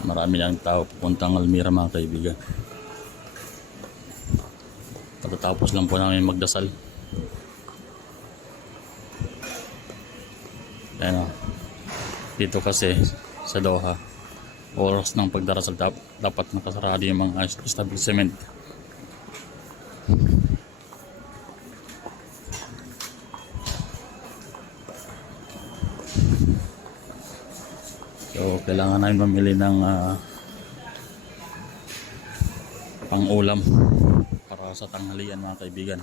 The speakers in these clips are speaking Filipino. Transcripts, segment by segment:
Marami lang tao pupuntang Almira mga kaibigan. Pagkatapos lang po namin magdasal. Ayan o. Dito kasi sa Doha, oras ng pagdarasal dapat nakasarado yung mga establishment. So kailangan namin mamili ng pang-ulam para sa tanghalian mga kaibigan.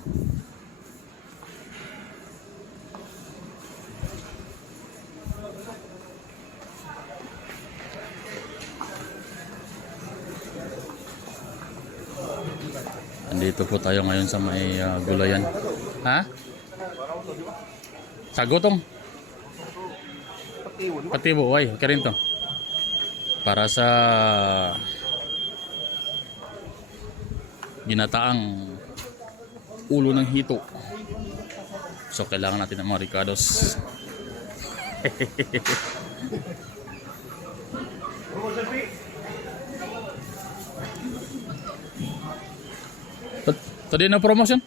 Andito po tayo ngayon sa may gulayan. Ha? Sa gutong? Patibo, way, okay rin to. Para sa ginataang ulo ng hito. So kailangan natin ng mga ricados. Tadi na promotion?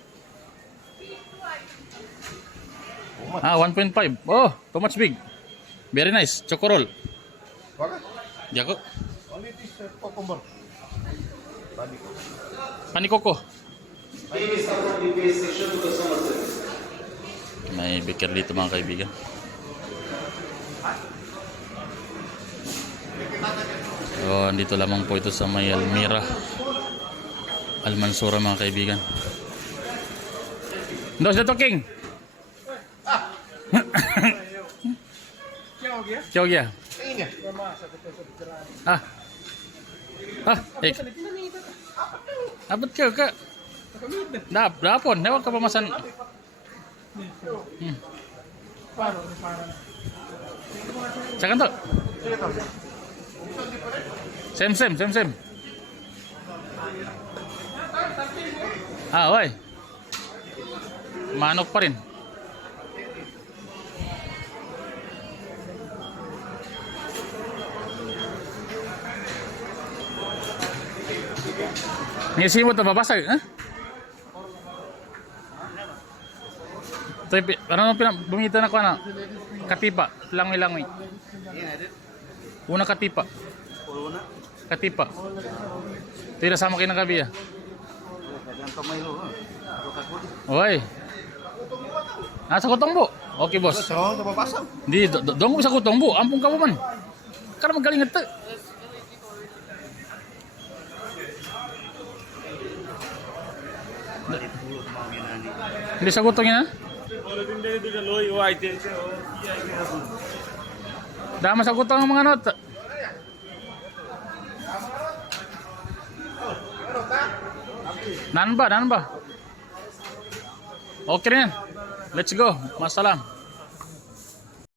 1.5. Oh, too much big. Very nice. Chocorol. Jako. Only this cucumber. Panikoko. May baker dito mga kaibigan. So, andito lamang po ito sa may Almira, Almansura mga kaibigan. Dos the talking. Chao gya. Eh. Abot ka. Dapon, newag ka pamasan. Sakan to. Same. Oy. Manok pa rin. Nisimot na babasag, ha? Ano bumita na ko na? Katipa, langoy-langoy. Una katipa. Katipa. Tira sama kayo ng kabiya. Oy. Sa Kutongbo. Okay, boss. Di, doon ko sa Kutongbo. Ampung ka mo man. Karena magaling ito. Hindi sa Kutong yan, ha? Dama sa Kutong ang mga not. Nan ba? Okay rin. Let's go. Masalam.